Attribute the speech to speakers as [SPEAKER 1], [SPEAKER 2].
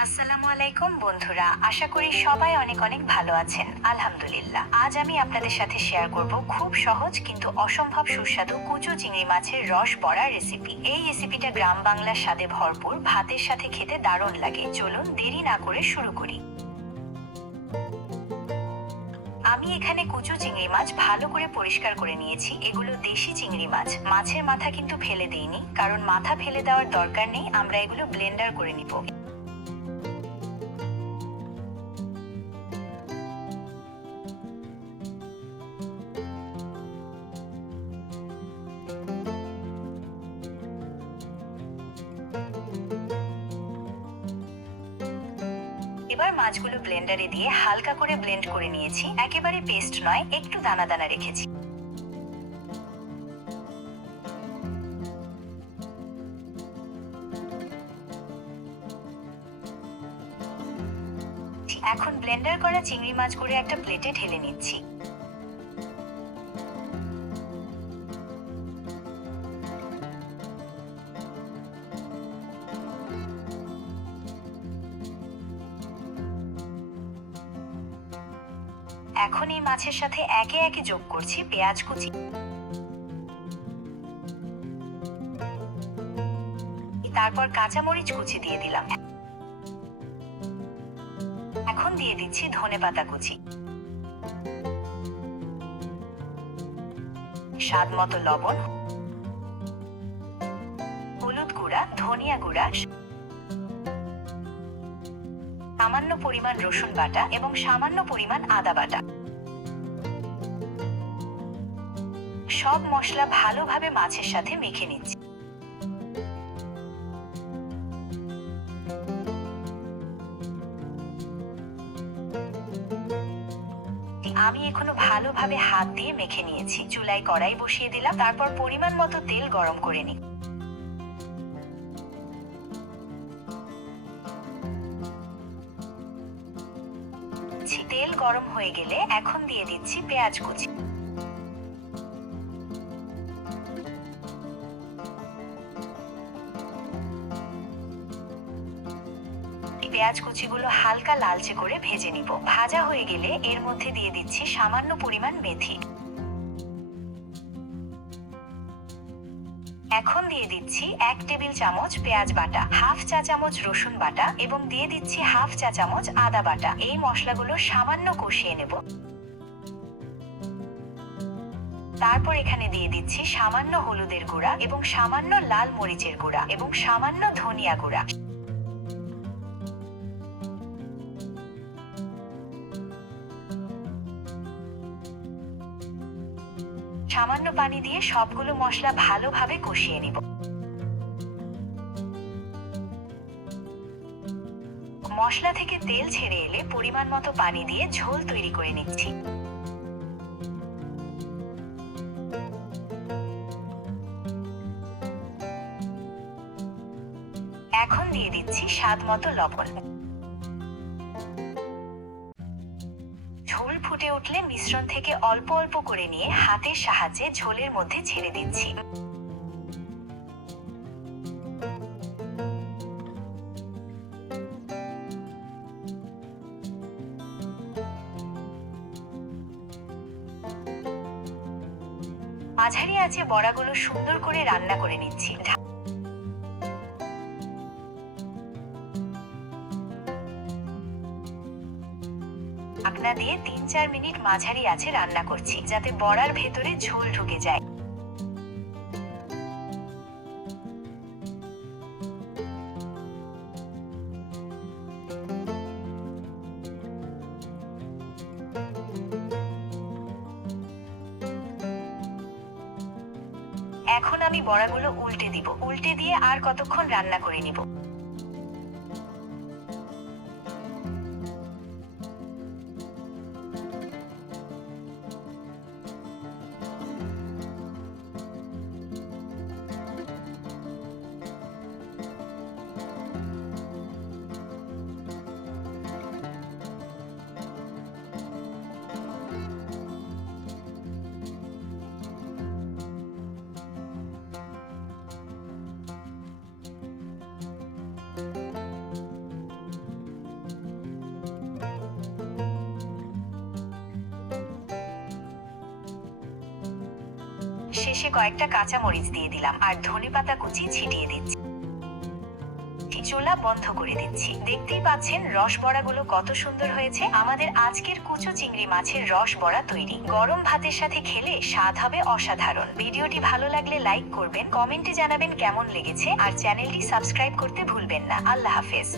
[SPEAKER 1] আসসালামু আলাইকুম, বন্ধুরা। আশা করি সবাই অনেক অনেক ভালো আছেন। আলহামদুলিল্লাহ। আজ আমি আপনাদের সাথে শেয়ার করব খুব সহজ কিন্তু অসম্ভব সুস্বাদু কুচো চিংড়ি মাছের রস বড়া রেসিপি এই রেসিপিটা গ্রাম বাংলার স্বাদে ভরপুর, ভাতের সাথে খেতে দারুণ লাগে। চলুন দেরি না করে শুরু করি। আমি এখানে কুচো চিংড়ি মাছ ভালো করে পরিষ্কার করে নিয়েছি। এগুলো দেশি চিংড়ি মাছ। মাছের মাথা কিন্তু ফেলে দেইনি, কারণ মাথা ফেলে দেওয়ার দরকার নেই। আমরা এগুলো ব্লেন্ডার করে নিব। মাছগুলো ব্লেন্ডারে দিয়ে হালকা করে ব্লেন্ড করে নিয়েছি। একেবারে পেস্ট নয়, একটু দানা দানা রেখেছি। এখন ব্লেন্ডার করা চিংড়ি মাছ করে একটা প্লেটে ঢেলে নিচ্ছি। এখন এই মাছের সাথে একে একে যোগ করছি পেঁয়াজ কুচি। তারপর কাঁচামরিচ কুচি দিয়ে দিলাম। এখন দিয়ে দিচ্ছি ধনেপাতা কুচি। স্বাদ মতো লবণ, হলুদ গুঁড়া, ধনিয়া গুঁড়া সামান্য পরিমাণ রসুন বাটা এবং সামান্য পরিমাণ আদা বাটা। সব মশলা ভালোভাবে মাছের সাথে মেখে নিচ্ছি। আমি এখনও ভালোভাবে হাত দিয়ে মেখে নিয়েছি। চুলায় কড়াই বসিয়ে দিলাম, তারপর পরিমাণ মতো তেল গরম করে নিই। তেল গরম হয়ে গেলে এখন দিয়ে দিচ্ছি পেঁয়াজ কুচি। পেঁয়াজ কুচিগুলো হালকা লালচে করে ভেজে নিব। ভাজা হয়ে গেলে এর মধ্যে দিয়ে দিচ্ছি সামান্য পরিমাণ মেথি। এখন দিয়ে দিচ্ছি এক টেবিল চামচ পেঁয়াজ বাটা, হাফ চা চামচ রসুন বাটা এবং দিয়ে দিচ্ছি হাফ চা চামচ আদা বাটা। এই মশলাগুলো সামান্য কষিয়ে নেব। তারপর এখানে দিয়ে দিচ্ছি সামান্য হলুদের গুঁড়া এবং সামান্য লাল মরিচের গুঁড়া এবং সামান্য ধনিয়া গুঁড়া। সামান্য পানি দিয়ে সবগুলো মশলা ভালোভাবে কষিয়ে নিব। মশলা থেকে তেল ছেড়ে এলে পরিমাণ মতো পানি দিয়ে ঝোল তৈরি করে নিচ্ছি। এখন দিয়ে দিচ্ছি স্বাদ মতো লবণ। উঠলে মিশ্রণ থেকে অল্প অল্প করে নিয়ে হাতের সাহায্যে ঝোলের মধ্যে ছেড়ে দিচ্ছি। মাঝারি আছে বড়াগুলো সুন্দর করে রান্না করে নিচ্ছি। ঢাকনা দিয়ে তিন চার মিনিট মাঝারি আছে রান্না করছি, যাতে বড়ার ভেতরে ঝোল ঢুকে যায়। এখন আমি বড়াগুলো উল্টে দিব। উল্টে দিয়ে আর কতক্ষণ রান্না করে নিব? শেষে কয়েকটা কাঁচা মরিচ দিয়ে দিলাম আর ধনেপাতা কুচি ছিটিয়ে দিচ্ছি। চুলা বন্ধ করে দিচ্ছি। দেখতেই পাচ্ছেন রস বড়াগুলো কত সুন্দর হয়েছে। আমাদের আজকের কুচো চিংড়ি মাছের রস বড়া তৈরি। গরম ভাতের সাথে খেলে স্বাদ হবে অসাধারণ। ভিডিওটি ভালো লাগলে লাইক করবেন, কমেন্টে জানাবেন কেমন লেগেছে, আর চ্যানেলটি সাবস্ক্রাইব করতে ভুলবেন না। আল্লাহ হাফেজ।